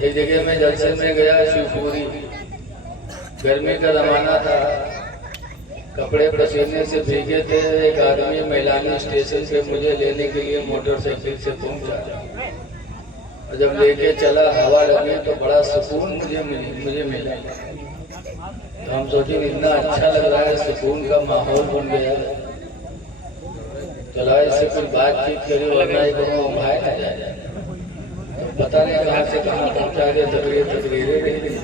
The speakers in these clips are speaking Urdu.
ایک جگہ میں جلسے میں گیا شیوپوری، گرمی کا زمانہ تھا، کپڑے پسینے سے بھیگے تھے۔ ایک آدمی میلانی اسٹیشن پہ مجھے لینے کے لیے موٹر سائیکل سے پہنچا، اور جب لے کے چلا ہوا لگی تو بڑا سکون مجھے ملا۔ تو ہم سوچیں اتنا اچھا لگ رہا ہے، سکون کا ماحول بن گیا، چلا اس سے کچھ بات چیت کری، ورنہ ایک بھائی نہ جائے، پتہ نہیں کہاں سے کہاں پہنچا دے، تقریریں رہی۔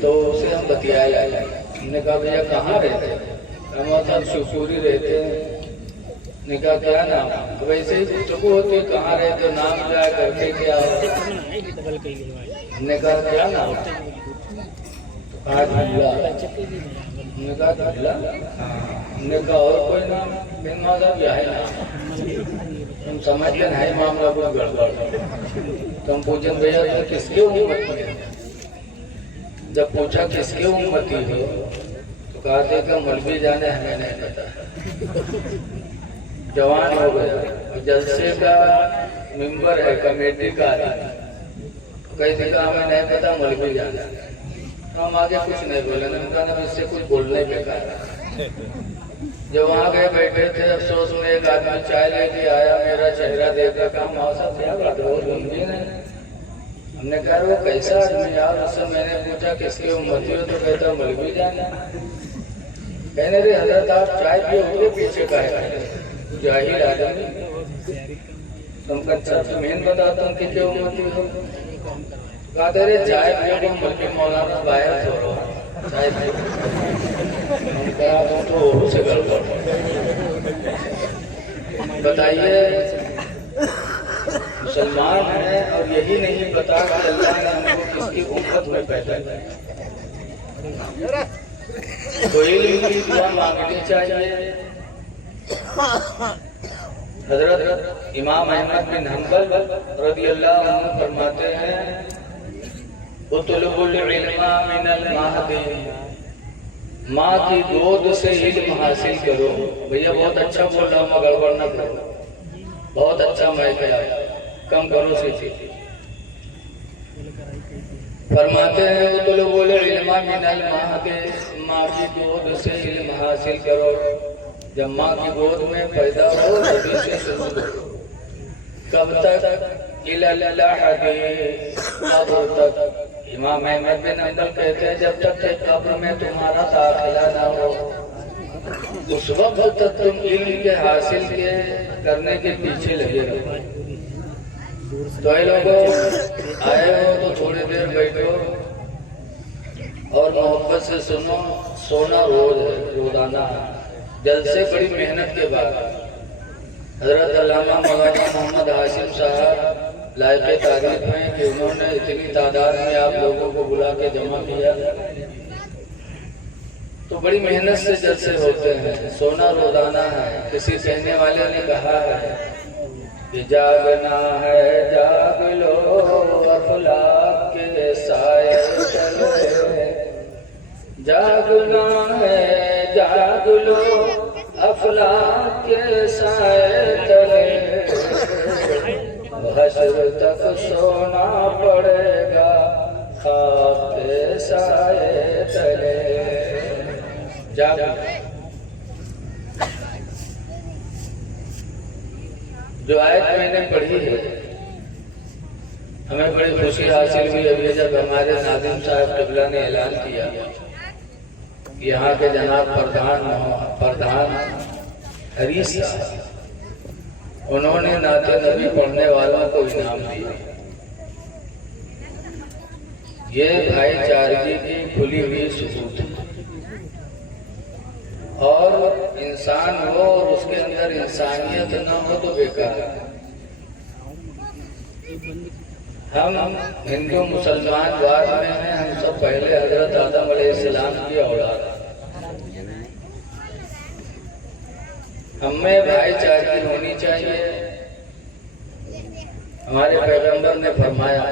تو اسے ہم بتیائے، ہم نے کہا بھیا کہاں رہتے ہیں؟ ہم شیوپوری رہتے ہیں۔ نے کہا کیا نام؟ ویسے ہی گفتگو ہوتی، کہاں رہتے، نام کیا ہے، کرتے کیا ہے؟ ہم نے کہا کیا نام؟ آج بھلا۔ ہم نے کہا بھلا؟ ہم نے کہا اور کوئی نام؟ بن ماذا کیا ہے نام؟ تم سمجھتے نہیں معاملہ کچھ گڑبڑ۔ تو ہم پوچھیں بھیا تم کس کے امتی ہے؟ جب پوچھا کس کے امتی ہو تو کہتے کہ مولوی جانے ہمیں نہیں پتا۔ جوان ہو گیا، جلسے کا ممبر ہے، کمیٹی کا کہتے کہ ہمیں نہیں پتا مولوی جانا۔ ہم آگے کچھ نہیں بولے، نے کہا اس سے کچھ بولنے پہ کہا۔ جب وہاں گئے بیٹھے تھے، افسوس میں ایک آدمی چائے لے کے آیا، میرا چہرہ دیکھ کر کہا موسا کیا بات ہے، وہ لنگی نے؟ ہم نے کہا وہ کیسا آدمی یار؟ اس سے میں نے پوچھا کس کی امتی ہو تو کہتا مولوی جانا۔ کہنے رہے حضرت آپ چائے پیے ہوئے پیچھے کا ہے، جاہل آدمی، تم کا اچھا مین بتاتا ہوں کہ کیا امتی ہو؟ کہتے رہے چائے پیے کو ملکی مولانا باہر سو رہا چائے پیے۔ ہم کہا تم تو وہ سے گڑبڑ۔ بتائیے مسلمان ہیں اور یہی نہیں پتا کہ اللہ نے ہم کو کس کی امت میں پیدا کیا۔ تو علم کی دعا مانگنی چاہیے۔ حضرت امام احمد بن حنبل رضی اللہ عنہ فرماتے ہیں اطلب العلم من المہد، ماں کی گود سے علم حاصل کرو۔ بھیا بہت اچھا بول رہا ہوں، میں گڑبڑ نہ کرو، بہت اچھا میں کہا، کم کرو سے۔ فرماتے ہیں اطلب العلم من المہد، ماں کی گود سے علم حاصل کرو۔ جب ماں کی گود میں پیدا ہو تبھی سے شروع کرو۔ کب تک؟ الی اللحد، قبر تک۔ امام احمد بن حنبل کہتے ہیں جب تک کہ قبر میں تمہارا داخلہ نہ ہو اس وقت تک تم علم کے حاصل کے کرنے کے پیچھے لگے رہو۔ تو اے لوگوں آئے ہو تو تھوڑی دیر بیٹھو اور محبت سے سنو۔ سونا روز ہے، روزانہ ہے، جلسے بڑی محنت کے بعد۔ حضرت علامہ مولانا محمد ہاشم صاحب لائق تعریف ہیں کہ انہوں نے اتنی تعداد میں آپ لوگوں کو بلا کے جمع کیا، تو بڑی محنت سے جلسے ہوتے ہیں۔ سونا روزانہ ہے۔ کسی کہنے والے نے کہا ہے کہ جاگنا ہے جاگ لو افلاک کے سائے تلے، جاگنا ہے جاگ لو افلاک کے سائے تلے، حشر تک سونا پڑے گا خاک کے سائے تلے۔ جو آیت میں نے پڑھی ہے ہمیں بڑی خوشی حاصل ہوئی ابھی جب ہمارے ناظم صاحب قبلہ نے اعلان کیا کہ یہاں کے جناب پردھان حریث صاحب انہوں نے نعت نبی پڑھنے والوں کو انعام دیا۔ یہ بھائی چارگی کی کھلی ہوئی ثبوت ہے، اور انسان ہو اور اس کے اندر انسانیت نہ ہو تو بیکار ہے۔ ہم ہندو مسلمان بعد میں ہیں، ہم سب پہلے حضرت آدم علیہ السلام کی اولاد ہیں۔ ہم میں بھائی چارگی ہونی چاہیے۔ ہمارے پیغمبر نے فرمایا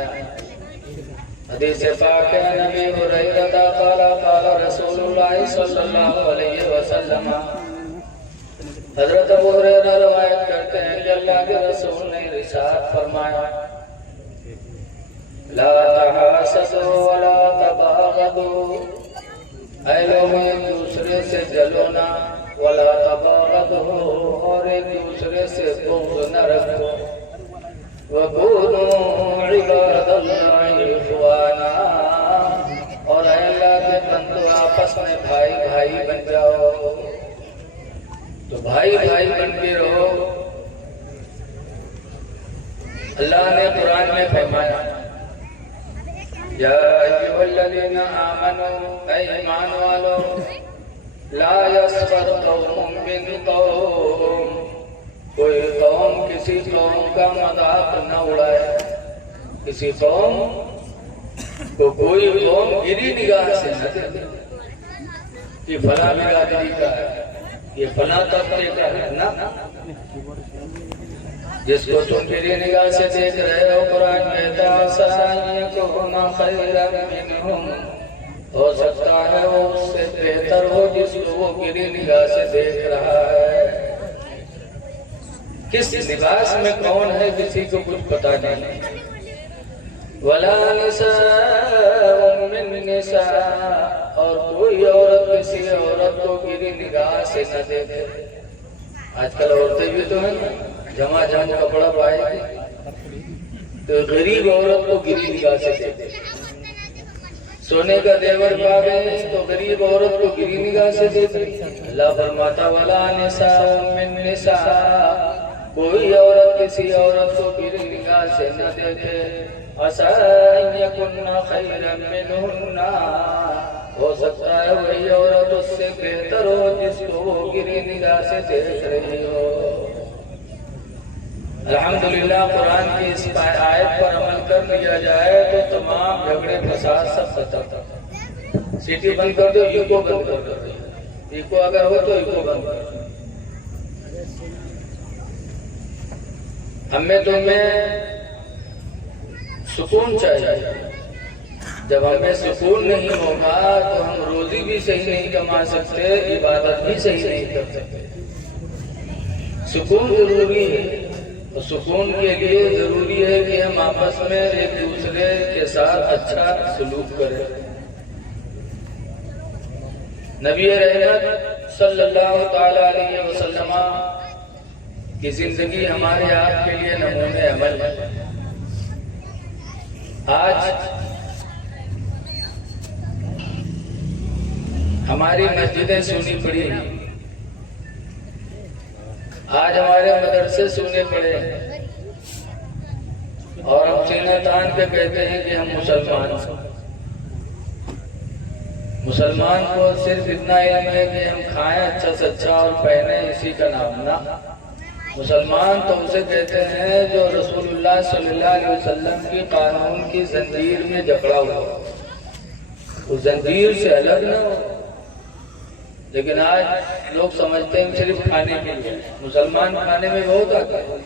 حدیث پاک ہے، نبی ہریرہ قال قال رسول اللہ صلی اللہ علیہ وسلم، حضرت ابو ہریرہ روایت کرتے ہیں کہ اللہ کے رسول نے ارشاد فرمایا لا تناسوا ولا تباغضوا، اے لوگوں ایک دوسرے سے جلو نہ، ولا تباغضوا، اور ایک دوسرے سے بغض نہ رکھو، وَكُونُوا عِبَادَ اللَّهِ إِخْوَانًا، اور اے اللہ کے بندو آپس میں بھائی بھائی بن جاؤ۔ تو بھائی بھائی بن کے رہو۔ اللہ نے قرآن میں فرمایا یا ایھا الذین آمنوا، اے ایمان والو، لا یسخر قوم من قوم، کوئی قوم کسی قوم کا مذاق نہ اڑائے، کسی قوم کو کوئی قوم گری نگاہ سے نہ دیکھے کہ فلاں برادری کا ہے، یہ فلاں طبقے کا ہے، نہ، جس کو تم گری نگاہ سے دیکھ رہے ہو، قرآن کہتا ہے یکون خیرا منہم، ہو سکتا ہے وہ اس سے بہتر ہو جس کو وہ گری نگاہ سے دیکھ رہا ہے۔ کس لباس میں کون ہے کسی کو کچھ پتا نہیں۔ ولا نساء من نساء، اور کوئی عورت کسی عورت کو گری نگاہ سے نہ دیکھے۔ آج کل عورتیں بھی تو ہیں نا، جمع کپڑا پائے گی تو غریب عورت کو گری نگاہ سے دیکھے، سونے کا زیور پا گئے تو غریب عورت کو گری نگاہ سے دیکھے۔ اللہ فرماتا ولا نساء من نساء، کوئی عورت کسی عورت کو گری نگاہ سے نہ دیکھے، عسیٰ ان یکن خیرا منہن، ہو سکتا ہے وہی عورت اس سے بہتر ہو جس کو وہ گری نگاہ سے دیکھ رہی ہو۔ الحمدللہ قرآن کی اس آیت پر عمل کر لیا جائے تو تمام جھگڑے فساد سب ختم۔ سیٹی بند کر دو، ایکو بند کر دو، ایکو اگر ہو تو ایکو بند کر دو۔ ہمیں تمہیں سکون چاہیے، جب ہمیں سکون نہیں ہوگا تو ہم روزی بھی صحیح نہیں کما سکتے، عبادت بھی صحیح نہیں کر سکتے۔ سکون ضروری ہے، اور سکون کے لیے ضروری ہے کہ ہم آپس میں ایک دوسرے کے ساتھ اچھا سلوک کریں۔ نبی رحمت صلی اللہ تعالی علیہ وسلم کی زندگی ہمارے آپ کے لیے نمونے عمل ہے۔ آج ہماری مسجدیں سونی پڑی ہیں، آج ہمارے مدرسے سونے پڑے ہیں، اور ہم سینہ تان کے کہتے ہیں کہ ہم مسلمان ہیں۔ مسلمان کو صرف اتنا علم ہے کہ ہم کھائیں اچھا سے اچھا اور پہنیں، اسی کا نام نہ۔ مسلمان تو اسے کہتے ہیں جو رسول اللہ صلی اللہ علیہ وسلم کی قانون کی زنجیر میں جکڑا ہوا، اس زنجیر سے الگ نہ ہو۔ لیکن آج لوگ سمجھتے ہیں صرف کھانے کے لیے، مسلمان کھانے میں بہت آتا ہے۔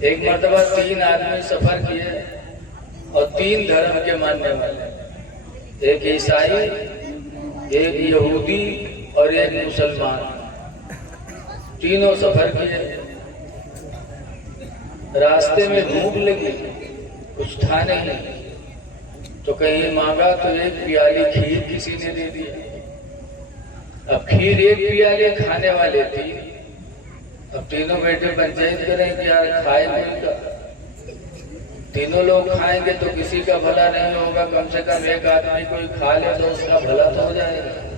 ایک مرتبہ 3 آدمی سفر کیے اور 3 دھرم کے ماننے والے، ایک عیسائی، ایک یہودی اور ایک مسلمان، تینوں سفر کیے۔ راستے میں بھوک لگی، کچھ تھا نہیں، تو کہیں مانگا تو ایک پیالی کھیر کسی نے دے دیا۔ اب کھیر ایک پیالے کھانے والے تھی، اب تینوں بیٹے پنچایت کریں کیا کھائے نہیں کا، تینوں لوگ کھائیں گے تو کسی کا بھلا نہیں ہوگا، کم سے کم ایک آدمی کوئی کھا لے تو اس کا بھلا تو ہو جائے گا۔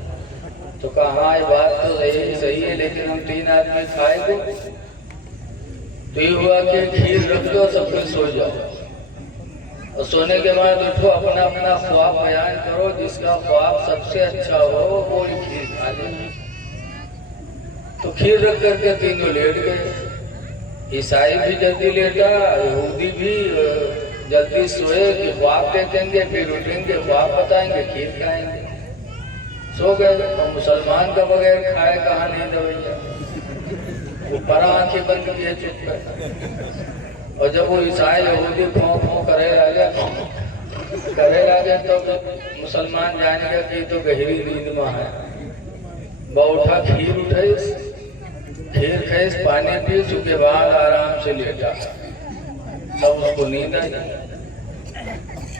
تو کہا ہاں یہ بات تو صحیح ہے، لیکن ہم 3 آدمی کھائے گے تو یہ ہوا کہ کھیر رکھ دو، سب کچھ سو جاؤ، اور سونے کے بعد اٹھو، اپنا اپنا خواب بیان کرو، جس کا خواب سب سے اچھا ہو وہ کھیر کھا لے۔ تو کھیر رکھ کر کے تینوں لیٹ گئے، عیسائی بھی جلدی لیٹا، یہودی بھی جلدی سوئے کہ خواب دیکھیں گے، پھر اٹھیں گے، خواب بتائیں گے، کھیر کھائیں گے، سو گئے۔ اور مسلمان کا بغیر کھائے کہاں نہیں دویا، وہ پر آنکھیں بند کیے چپ کر، اور جب وہ عیسائی یہودی پھوں پھوں کرے لگے تو مسلمان جانے گا کہ تو گہری نیند میں ہے۔ اٹھا کھیر اٹھائیس، کھیر کھائیس، پانی پیس، اس کے بعد آرام سے لیٹا، تب اس کو نیند آئی۔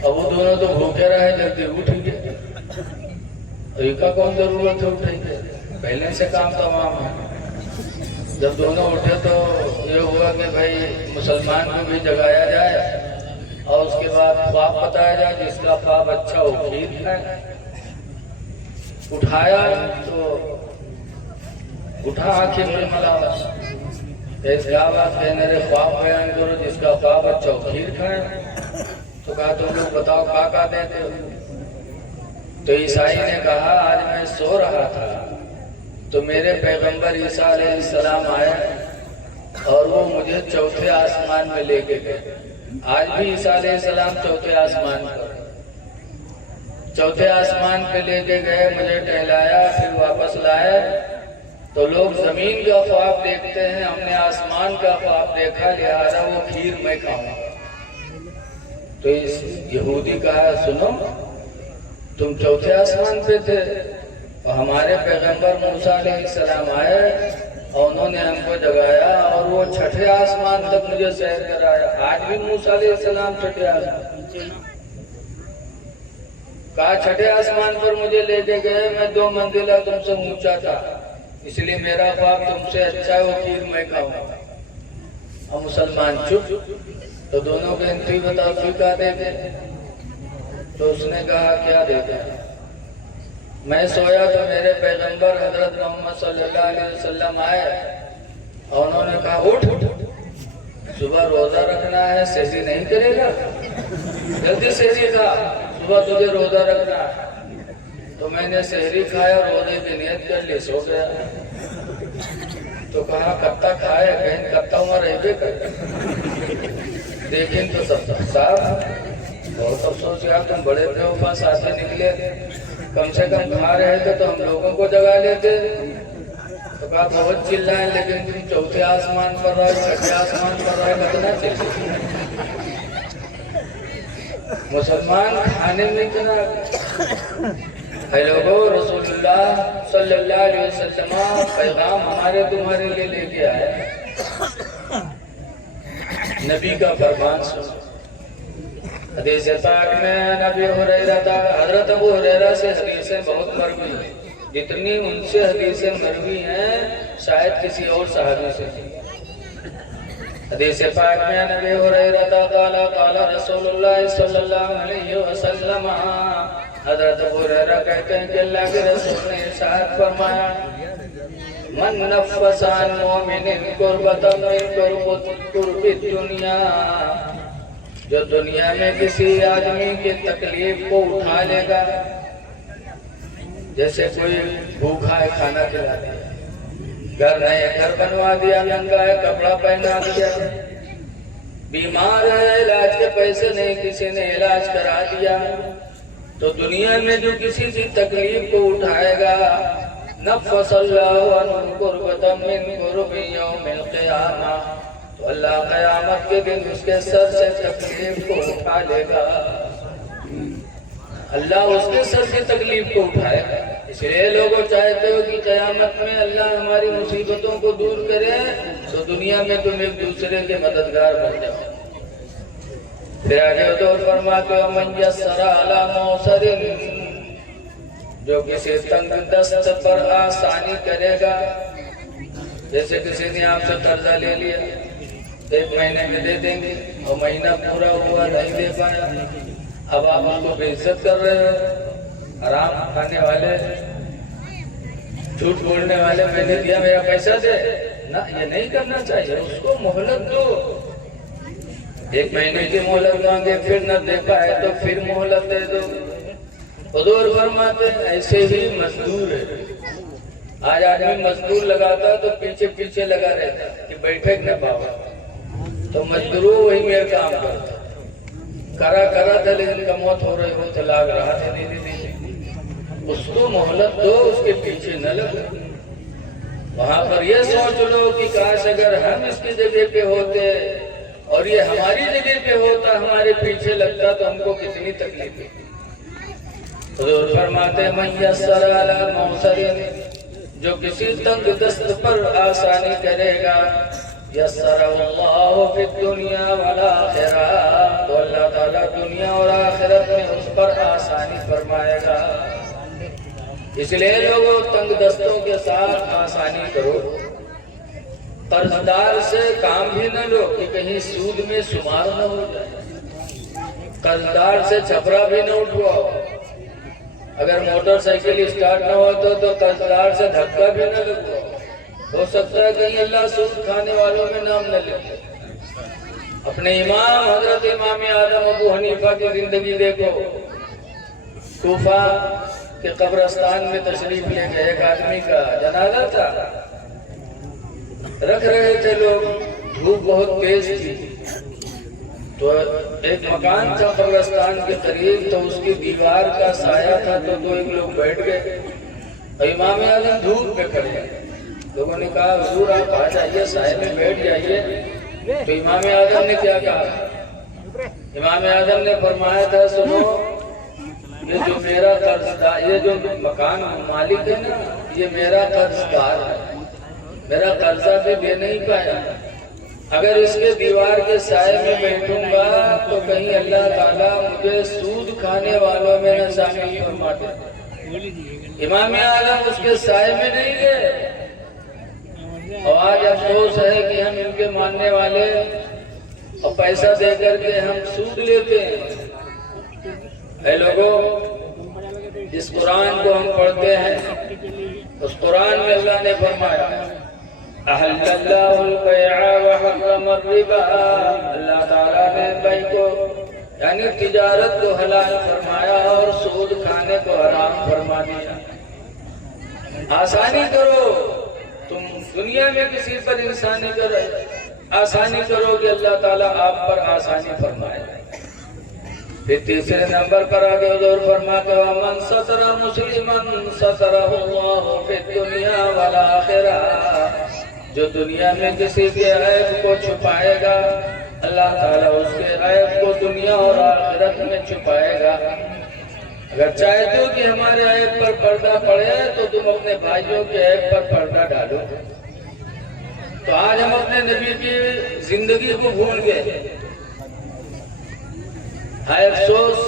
اب وہ دونوں تو بھوکے رہے، جلدی اٹھ گئے، ان کا کون ضرورت ہے اٹھیں گے، پہلے سے کام تمام ہے۔ جب دونوں اٹھے تو یہ ہوا کہ بھائی مسلمان کو بھی جگایا جائے اور اس کے بعد خواب بتایا جائے، جس کا خواب اچھا ہو کھیر کھائے۔ اٹھایا تو اٹھا آنکھیں ململا، اس کیا بات ہے، میرے خواب بیان کرو، جس کا خواب اچھا ہو کھیر کھائے۔ تو کہا تم لوگ بتاؤ کیا دیتے ہو؟ تو عیسائی نے کہا آج میں سو رہا تھا تو میرے پیغمبر عیسیٰ علیہ السلام آئے اور وہ مجھے چوتھے آسمان میں لے کے گئے۔ آج بھی عیسیٰ علیہ السلام چوتھے آسمان پر، چوتھے آسمان پہ لے کے گئے، مجھے ٹہلایا، پھر واپس لائے۔ تو لوگ زمین کا خواب دیکھتے ہیں، ہم نے آسمان کا خواب دیکھا، لہذا وہ کھیر میں کھاؤں۔ تو اس یہودی کہا سنو، تم چوتھے آسمان پہ تھے اور ہمارے پیغمبر موسیٰ علیہ السلام آئے اور انہوں نے ہم کو جگایا اور وہ چھٹے آسمان تک مجھے سیر کرایا۔ آج بھی موسیٰ علیہ السلام چھٹے آسمان، کہا چھٹے آسمان پر مجھے لے کے گئے، میں 2 منزلہ تم سے اونچا تھا، اس لیے میرا خواب تم سے اچھا ہے، وہ کھیر میں کھاؤں۔ اور مسلمان چپ۔ تو دونوں کے انتری بتاؤ کیا دے دے؟ تو اس نے کہا کیا دے دے؟ میں سویا تو میرے پیغمبر حضرت محمد صلی اللہ علیہ وسلم آئے اور انہوں نے کہا اٹھ، صبح روزہ رکھنا ہے، سحری نہیں کرے گا، جلدی سحری کھا، صبح تجھے روزہ رکھنا ہے۔ تو میں نے سحری کھایا، روزے کی نیت کر لی، سو گیا۔ تو کہا کتا کھائے، کہیں کتا عمر رہے کر، لیکن تو سب صاحب بہت افسوس یار، تم بڑے بیوفا ساتھی نکلے، کم سے کم کھا رہے تھے تو ہم لوگوں کو جگا لیتے۔ تو کہا بہت چلائیں، لیکن تم چوتھے آسمان پر رہے، چھٹے آسمان پر رہے، کتنا چلے؟ مسلمان کھانے میں اتنا اے لوگوں، رسول اللہ صلی اللہ علیہ وسلم پیغام ہمارے تمہارے لیے لے کے آئے، نبی کا فرمان سنو۔ حدیث پاک میں نبی ہریرہ تھا، حضرت ابو ہریرہ سے حدیثیں بہت مروی ہیں، جتنی ان سے حدیثیں مروی ہیں شاید کسی اور صحابی سے۔ حدیث پاک میں نبی ہریرہ تھا، قال رسول اللہ صلی اللہ علیہ وسلم، حضرت ابو ہریرہ کہتے ہیں کہ اللہ کے رسول نے ارشاد فرمایا، من نفس عن مومن کربۃ من کرب الدنیا، جو دنیا میں کسی آدمی کی تکلیف کو اٹھا لے گا، جیسے کوئی بھوکا ہے کھانا کھلا دیا، گھر نئے گھر بنوا دیا، ننگا ہے کپڑا پہنا دیا، بیمار ہے علاج کے پیسے نہیں کسی نے علاج کرا دیا، تو دنیا میں جو کسی کی تکلیف کو اٹھائے گا، نفس اللہ عنہ کربۃ من کرب یوم القیامہ، تو اللہ قیامت کے دن اس کے سر سے تکلیف کو اٹھا لے گا، اللہ اس کے سر سے تکلیف کو اٹھائے گا۔ اس لیے لوگوں چاہتے ہو کہ قیامت میں اللہ ہماری مصیبتوں کو دور کرے تو دنیا میں تم ایک دوسرے کے مددگار بن جاؤ۔ پھر آگے دور فرماتے ہو، من یسر علی معسر، جو کسی تنگ دست پر آسانی کرے گا، جیسے کسی نے آپ سے قرضہ لے لیا، 1 مہینے میں دے دیں گے اور مہینہ پورا ہوا نہیں دے پایا، اب آپ اس کو بے عزت کر رہے ہو، حرام کھانے والے، جھوٹ بولنے والے، میں نے دیا میرا پیسہ دے، نہ یہ نہیں کرنا چاہیے، اس کو مہلت دو، 1 مہینے کی مہلت مانگے پھر نہ دے پائے تو پھر مہلت دے دو۔ حضور فرماتے ہیں ایسے ہی مزدور ہے، آج آدمی مزدور لگاتا تو پیچھے پیچھے لگا رہتا کہ بیٹھے نہ پاؤ، تو مزدور وہی میرا کام کرتا، کرا تھا لیکن کموت ہو رہی ہو تو لاگ رہا تھا، نہیں، اس کو مہلت دو، اس کے پیچھے نہ لگو۔ وہاں پر یہ سوچ لو کہ کاش اگر ہم اس کی جگہ پہ ہوتے اور یہ ہماری جگہ پہ ہوتا، ہمارے پیچھے لگتا تو ہم کو کتنی تکلیف ہے۔ حضور فرماتے ہیں من یسر علی معسر، جو کسی تنگ دست پر آسانی کرے گا، یسر اللہ فی الدنیا والآخرہ، تو اللہ تعالیٰ دنیا دنیا اور آخرت میں اس پر آسانی فرمائے گا۔ اس لیے لوگوں تنگ دستوں کے ساتھ آسانی کرو، قرضدار سے کام بھی نہ لو کہ کہیں سود میں شمار نہ ہو جائے، قرضدار سے چھپرا بھی نہ اٹھواؤ، اگر موٹر سائیکل اسٹارٹ نہ ہو تو قرضدار سے دھکا بھی نہ لگواؤ، ہو سکتا ہے کہیں اللہ سود کھانے والوں میں نام نہ لے۔ اپنے امام حضرت امام اعظم ابو حنیفہ کی زندگی دیکھو، کوفہ کے قبرستان میں تشریف لے گئے، ایک آدمی کا جنازہ تھا، رکھ رہے تھے لوگ، دھوپ بہت تیز تھی، تو ایک مکان تھا قبرستان کے قریب، تو اس کی دیوار کا سایہ تھا، تو دو ایک لوگ بیٹھ گئے، اور امام اعظم دھوپ میں کھڑے ہیں۔ لوگوں نے کہا حضور آپ آ جائیے، سائے میں بیٹھ جائیے، تو امام اعظم نے کیا کہا؟ امام اعظم نے فرمایا تھا سنو، یہ جو میرا قرضدار، یہ جو مکان مالک ہے نا، یہ میرا قرضدار ہے، میرا قرضہ بھی دے نہیں پایا، اگر اس کے دیوار کے سائے میں بیٹھوں گا تو کہیں اللہ تعالیٰ مجھے سود کھانے والوں میں نہ شامل فرما دے۔ امام اعظم اس کے سائے میں نہیں گئے، اور آج افسوس ہے کہ ہم ان کے ماننے والے اور پیسہ دے کر کے ہم سود لیتے ہیں۔ اے لوگوں، جس قرآن کو ہم پڑھتے ہیں اس قرآن میں اللہ نے فرمایا احل اللہ البیع وحرم الربا، اللہ تعالیٰ نے بیع کو یعنی تجارت کو حلال فرمایا اور سود کھانے کو حرام فرما دیا۔ آسانی کرو، تم دنیا میں کسی پر انسانی کرو، آسانی کرو کہ اللہ تعالیٰ آپ پر آسانی فرمائے۔ پھر تیسرے نمبر پر آگے حضور فرماتے ہیں وَمَنْ سَتَرَ مُسْلِمًا سَتَرَهُ اللَّهُ فِي الدُّنْيَا وَالْآخِرَةِ، جو دنیا میں کسی کے عیب کو چھپائے گا اللہ تعالیٰ اس کے عیب کو دنیا اور آخرت میں چھپائے گا۔ اگر چاہتے ہو کہ ہمارے عیب پر پردہ پڑے تو تم اپنے بھائیوں کے عیب پر پردہ ڈالو۔ تو آج ہم اپنے نبی کی زندگی کو بھول گئے، ہائے افسوس،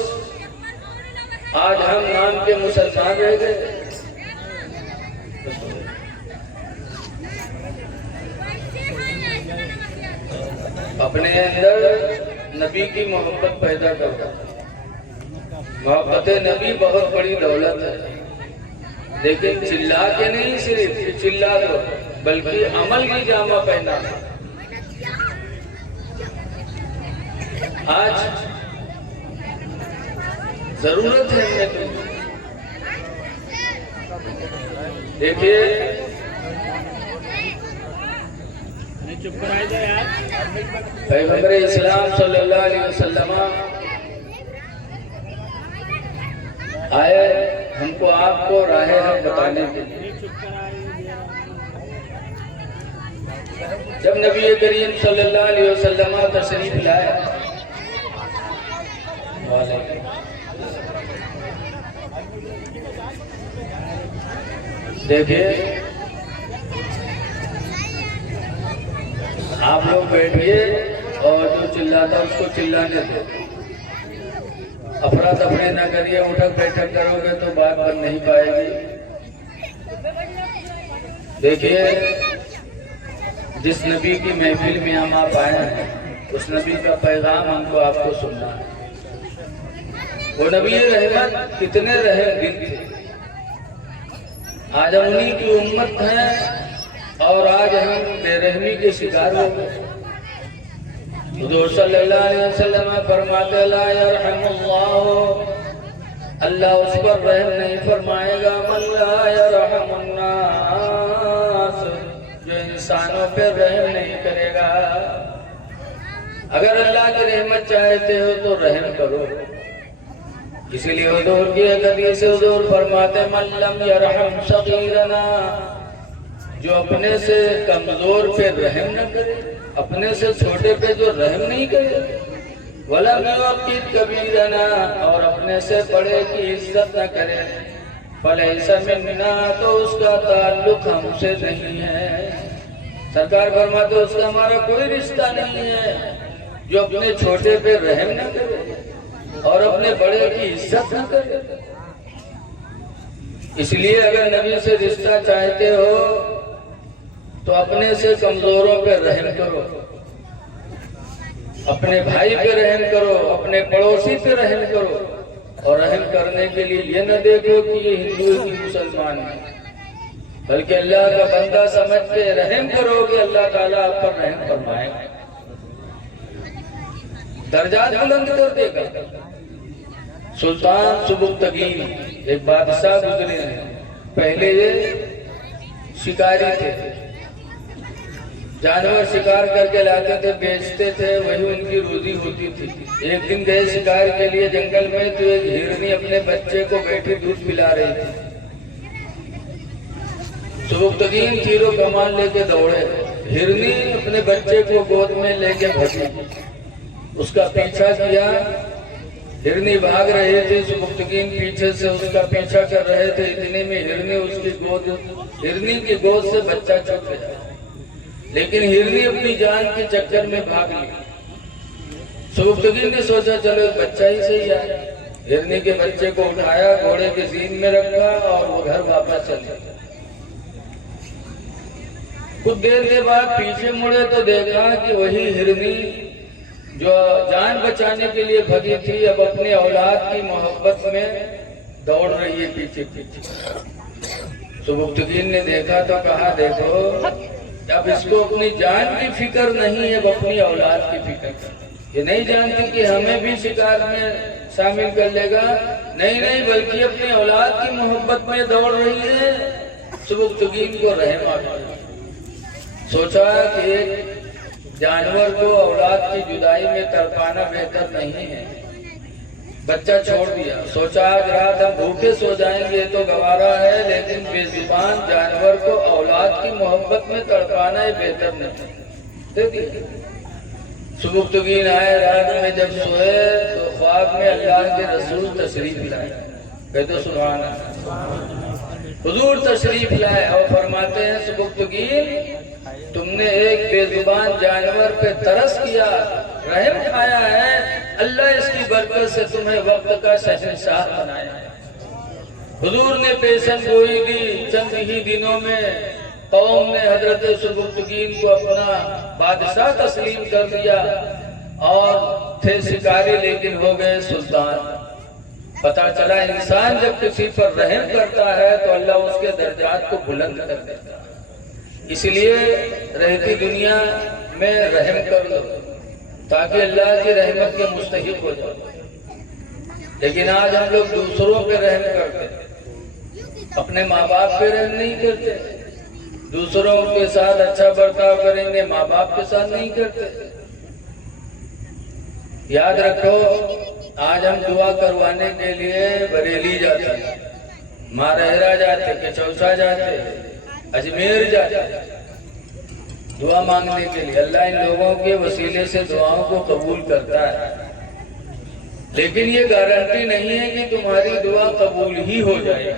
آج ہم نام کے مسلمان رہ گئے۔ اپنے اندر نبی کی محبت پیدا کرتا، محبت نبی بہت بڑی دولت ہے، لیکن چلا کے نہیں صرف چلا دو بلکہ عمل کی جامہ پہنا۔ آج ضرورت ہے ہمیں، دیکھیے پیغمبر اسلام صلی اللہ علیہ وسلم آئے ہم کو آپ کو راہ حق بتانے کے لیے۔ جب نبی کریم صلی اللہ علیہ وسلم تشریف لائے، دیکھیے آپ لوگ بیٹھیے اور جو چلاتا اس کو چلانے دو، افراتفری نہ کریے، اٹھک بیٹھک کرو گے تو بات بن نہیں پائے گی۔ دیکھیے جس نبی کی محفل میں ہم آپ آئے ہیں اس نبی کا پیغام ہم کو آپ کو سننا ہے۔ وہ نبی رحمت کتنے رحم دل تھے، آج ہم انہی کی امت ہیں اور آج ہم بے رحمی کے شکار ہو گئے۔ حضور صلی اللہ علیہ وسلم فرماتے لا یرحم اللہ، اللہ اس پر رحم نہیں فرمائے گا من لا یرحم الناس، جو انسانوں پر رحم نہیں کرے گا۔ اگر اللہ کی رحمت چاہتے ہو تو رحم کرو، اسی لیے حضور کی ایک حدیث سے حضور فرماتے من لم یرحم صغیرنا، جو اپنے سے کمزور پہ رحم نہ کرے، اپنے سے چھوٹے پہ جو رحم نہیں کرے، وَلَمْ يُوَقِّرْ كَبِيرَنَا، اور اپنے سے بڑے کی عزت نہ کرے، فَلَيْسَ مِنَّا، تو اس کا تعلق ہم سے نہیں ہے۔ سرکار فرماتے اس کا ہمارا کوئی رشتہ نہیں ہے جو اپنے چھوٹے پہ رحم نہ کرے۔ اور اپنے بڑے کی عزت نہ کرے. اس لیے اگر نبی سے رشتہ چاہتے ہو تو اپنے سے کمزوروں پہ رحم کرو، اپنے بھائی پہ رحم کرو، اپنے پڑوسی پہ رحم کرو. اور رحم کرنے کے لیے یہ نہ دیکھو کہ یہ ہندو ہے کہ مسلمان ہے، بلکہ اللہ کا بندہ سمجھ کے رحم کرو کہ اللہ تعالیٰ آپ پر رحم فرمائے، درجات بلند کر دے گا. سلطان سبکتگین ایک بادشاہ گزرے ہیں. پہلے یہ شکاری تھے، جانور شکار کر کے لاتے تھے، بیچتے تھے، وہی ان کی روزی ہوتی تھی. ایک دن گئے شکار کے لیے جنگل میں تو ایک ہرنی اپنے بچے کو بیٹھی دودھ پلا رہی تھی. سبکتگین تیر و کمان لے کے دوڑے. ہرنی اپنے بچے کو گود میں لے کے بھگی، اس کا پیچھا کیا. ہرنی بھاگ رہے تھے، سبکتگین پیچھے سے اس کا پیچھا کر رہے تھے. اتنے میں ہرنی کی گود سے بچہ چھوٹ گیا، لیکن ہرنی اپنی جان کے چکر میں بھاگ لی. سبکتگین نے سوچا چلو بچہ ہی صحیح ہے. ہرنی کے بچے کو اٹھایا، گھوڑے کے زین میں رکھا اور وہ گھر واپس چل گیا. کچھ دیر کے بعد پیچھے مڑے تو دیکھا کہ وہی ہرنی جو جان بچانے کے لیے بھگی تھی اب اپنی اولاد کی محبت میں دوڑ رہی ہے پیچھے پیچھے. سبکتگین نے دیکھا تو کہا دیکھو اب اس کو اپنی جان کی فکر نہیں، اب اپنی اولاد کی فکر کر. یہ نہیں جانتی کہ ہمیں بھی شکار میں شامل کر لے گا، نہیں بلکہ اپنی اولاد کی محبت میں دوڑ رہی ہے. سبکتگین کو رحم آ گیا. سوچا کہ ایک جانور کو اولاد کی جدائی میں تڑپانا بہتر نہیں ہے. بچہ چھوڑ دیا. سوچا آج رات ہم بھوکے سو جائیں گے تو گوارا ہے، لیکن بے زبان جانور کو اولاد کی محبت میں تڑپانا بہتر نہیں. دے دیا. سبکتگین آئے. رات میں جب سوئے تو خواب میں اللہ کے رسول تشریف لائے. کہتے سبحان اللہ. حضور تشریف لائے اور فرماتے ہیں سبکتگین تم نے ایک بے زبان جانور پہ ترس کیا، رحم کھایا ہے، اللہ اس کی برکت سے تمہیں وقت کا شہنشاہ بنایا ہے. حضور نے پیشن گوئی دی. چند ہی دنوں میں قوم نے حضرت سبکتگین کو اپنا بادشاہ تسلیم کر دیا اور تھے شکاری لیکن ہو گئے سلطان. پتا چلا انسان جب کسی پر رحم کرتا ہے تو اللہ اس کے درجات کو بلند کر دیتا ہے. اس لیے رہتی دنیا میں رحم کر لو تاکہ اللہ کی رحمت کے مستحق ہو جاؤ. لیکن آج ہم لوگ دوسروں پہ رحم کرتے ہیں، اپنے ماں باپ پہ رحم نہیں کرتے. دوسروں کے ساتھ اچھا برتاؤ کریں گے، ماں باپ کے ساتھ نہیں کرتے. یاد رکھو آج ہم دعا کروانے کے لیے بریلی جاتے ہیں، مارہرا جاتے، کچوسا جاتے، اجمیر جاتے دعا مانگنے کے لیے. اللہ ان لوگوں کے وسیلے سے دعاؤں کو قبول کرتا ہے، لیکن یہ گارنٹی نہیں ہے کہ تمہاری دعا قبول ہی ہو جائے.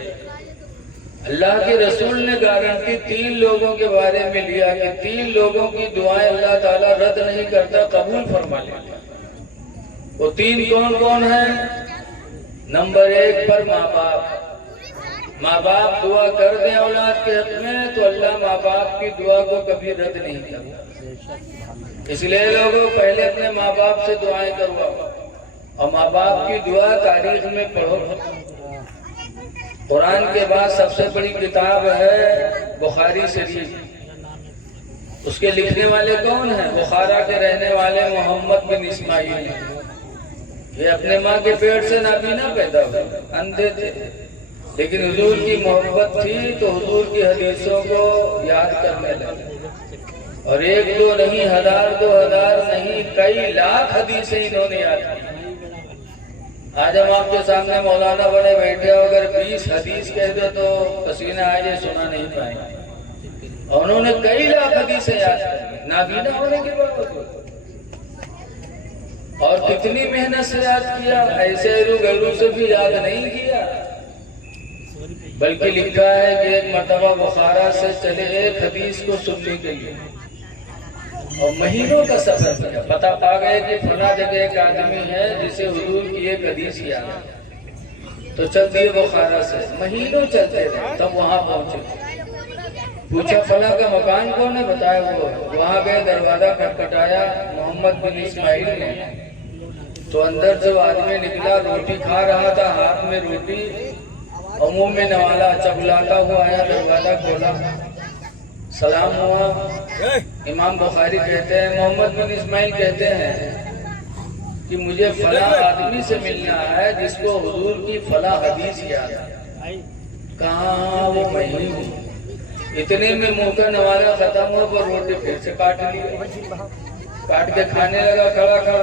اللہ کے رسول نے گارنٹی 3 لوگوں کے بارے میں لیا کہ 3 لوگوں کی دعائیں اللہ تعالیٰ رد نہیں کرتا، قبول فرما لیتا. وہ 3 کون ہیں؟ نمبر 1 پر ماں باپ. ماں باپ دعا کر دیں اولاد کے حق میں تو اللہ ماں باپ کی دعا کو کبھی رد نہیں کرتا. اس لیے لوگوں پہلے اپنے ماں باپ سے دعائیں کرواؤ اور ماں باپ کی دعا تاریخ میں پڑھو. قرآن کے بعد سب سے بڑی کتاب ہے بخاری شریف. اس کے لکھنے والے کون ہیں؟ بخارا کے رہنے والے محمد بن اسماعیل. یہ اپنے ماں کے پیٹ سے نابینا پیدا ہوئے، اندھے تھے، لیکن حضور کی محبت تھی تو حضور کی حدیثوں کو یاد کرنے لگے. اور 1-2 نہیں، 1000-2000 نہیں، کئی لاکھ حدیثیں انہوں نے یاد کی. آج ہم آپ کے سامنے مولانا بڑے بیٹھے ہو، اگر 20 حدیث کہہ دو تو پسینہ آج سنا نہیں پائیں گے. اور انہوں نے کئی لاکھ حدیثیں یاد کی نابینا ہونے کے باوجود. اور کتنی محنت سے یاد کیا، ایسے گھروں سے بھی یاد نہیں کیا، بلکہ لکھا ہے کہ ایک مرتبہ بخارا سے چلے ایک حدیث کو سننے کے لیے. اور مہینوں کا سفر کیا، پتہ پا گئے کہ فلاں جگہ ایک آدمی ہے جسے حضور کی ایک حدیث یاد ہے، تو چل دیے بخارا سے، مہینوں چلتے رہے تب وہاں پہنچے۔ پوچھا فلاں کا مکان کون ہے، بتایا وہ، وہاں گئے، دروازہ کھٹکھٹایا، محمد بن اسماعیل نے، تو اندر سے وہ آدمی نکلا، روٹی کھا رہا تھا، ہاتھ میں روٹی اور منہ میں نوالا، چبلاتا ہوا آیا، دروازہ کھولا، سلام ہوا۔ امام بخاری کہتے ہیں، محمد بن اسماعیل کہتے ہیں کہ مجھے فلاں آدمی سے ملنا ہے جس کو حضور کی فلاں حدیث یاد ہے۔ کہاں وہ میں ہی ہوں۔ اتنے میں منہ کا نوالا ختم ہوا، پر روٹی پھر سے کاٹ لی، کاٹ کے کھانے لگا کھڑا کھڑا۔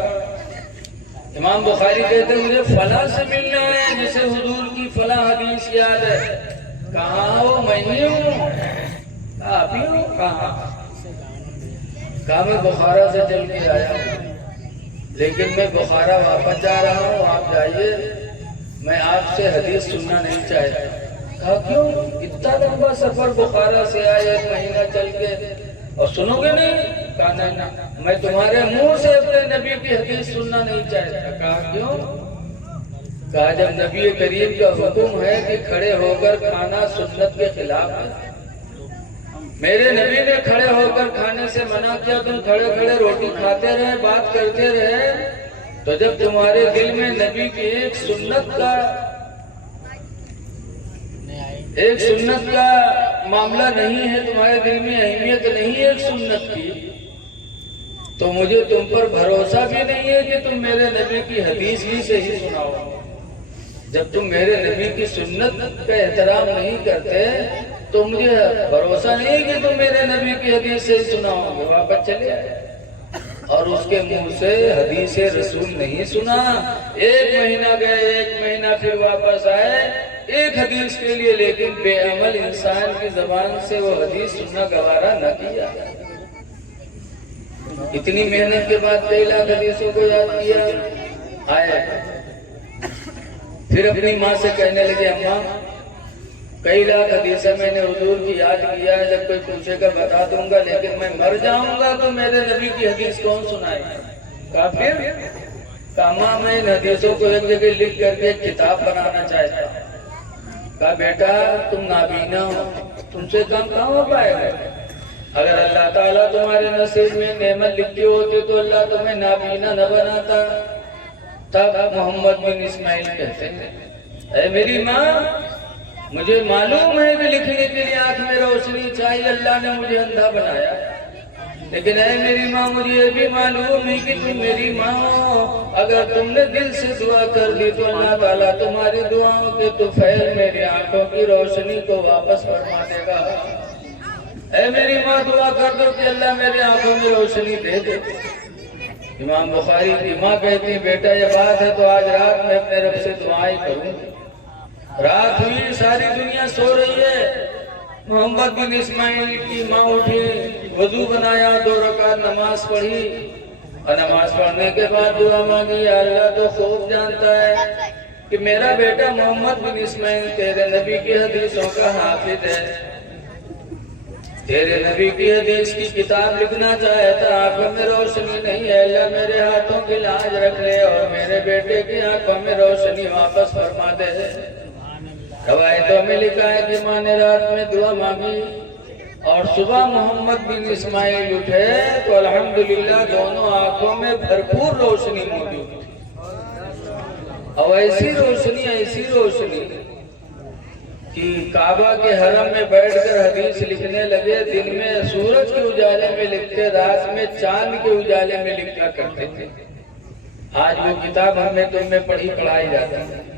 امام بخاری کہتے ہیں مجھے فلاں سے ملنا ہے جسے حضور کی فلاں حدیث یاد ہے۔ کہاں وہ میں ہی ہوں۔ آپ ہی ہوں، کہاں؟ کہا میں بخارا سے چل کے آیا ہوں، لیکن میں بخارا واپس جا رہا ہوں، آپ جائیے، میں آپ سے حدیث سننا نہیں چاہتا۔ کہا کیوں؟ اتنا لمبا سفر بخارا سے آئے، 1 مہینہ چل کے، اور سنو گے نہیں؟ کہا نہیں، میں تمہارے منہ سے اپنے نبی کی حدیث سننا نہیں چاہتا۔ کہا کیوں؟ کہا جب نبی کریم کا حکم ہے کہ کھڑے ہو کر کھانا سنت کے خلاف ہے، میرے نبی نے کھڑے ہو کر کھانے سے منع کیا، تم کھڑے کھڑے روٹی کھاتے رہے، بات کرتے رہے، تو جب تمہارے دل میں نبی کی ایک سنت کا معاملہ نہیں ہے، تمہارے دل میں اہمیت نہیں ہے ایک سنت کی، تو مجھے تم پر بھروسہ بھی نہیں ہے کہ تم میرے نبی کی حدیث بھی صحیح سناؤ۔ جب تم میرے نبی کی سنت کا احترام نہیں کرتے تو مجھے بھروسہ نہیں کہ تم میرے نبی کی حدیث سے سناؤ گے۔ واپس چلے آئے اور اس کے منہ سے حدیث رسول نہیں سنا۔ 1 مہینہ گئے، 1 مہینہ پھر واپس آئے ایک حدیث کے لیے، لیکن بے عمل انسان کی زبان سے وہ حدیث سننا گوارا نہ کیا۔ اتنی محنت کے بعد 23 لاکھ حدیثوں کو یاد کیا، آئے پھر اپنی ماں سے کہنے لگے، اماں 23 لاکھ حدیثیں میں نے حضور کی یاد کیا ہے، جب کوئی پوچھے گا بتا دوں گا، لیکن میں مر جاؤں گا تو میرے نبی کی حدیث کون سنائے؟ کہا پھر؟ کہا ماں میں ان حدیثوں کو ایک جگہ لکھ کر کے ایک کتاب بنانا چاہتا ہوں۔ کہا بیٹا تم نابینا ہو، تم سے کام کہاں ہو پائے گا؟ اگر اللہ تعالیٰ تمہارے نصیب میں نعمت لکھی ہوتی تو اللہ تمہیں نابینا نہ بناتا۔ تب محمد بن اسماعیل کہتے ہیں، اے میری ماں، مجھے معلوم ہے کہ لکھنے کے لیے آنکھ میں روشنی چاہیے، اللہ نے مجھے اندھا بنایا، لیکن اے میری ماں مجھے یہ بھی معلوم ہے کہ تم میری ماں ہو، اگر تم نے دل سے دعا کر دی تو اللہ تعالیٰ تمہاری دعاؤں کے طفیل میری آنکھوں کی روشنی کو واپس فرما دے گا۔ اے میری ماں دعا کر دو کہ اللہ میرے آنکھوں میں روشنی دے دے۔ امام بخاری کی ماں کہتی بیٹا یہ بات ہے تو آج رات میں اپنے رب سے دعائیں کروں۔ رات ہوئی، ساری دنیا سو رہی ہے، محمد بن اسماعیل کی ماں اٹھی، وضو بنایا، 2 رکعت نماز پڑھی، اور نماز پڑھنے کے بعد دعا مانگی، یا اللہ تو خوب جانتا ہے کہ میرا بیٹا محمد بن اسماعیل تیرے نبی کی حدیثوں کا حافظ ہے، تیرے نبی کی حدیث کی کتاب لکھنا چاہتا، آنکھوں میں روشنی نہیں ہے، اللہ میرے ہاتھوں کی لاج رکھ لے اور میرے بیٹے کی آنکھوں میں روشنی واپس فرما دے۔ روایتوں میں لکھا ہے کہ ماں نے رات میں دعا مانگی اور صبح محمد بن اسماعیل اٹھے تو الحمدللہ دونوں آنکھوں میں بھرپور روشنی موجود تھی، اور ایسی روشنی کہ کعبہ کے حرم میں بیٹھ کر حدیث لکھنے لگے، دن میں سورج کے اجالے میں لکھتے، رات میں چاند کے اجالے میں لکھا کرتے تھے۔ آج وہ کتاب ہمیں تم میں پڑھائی جاتی ہے،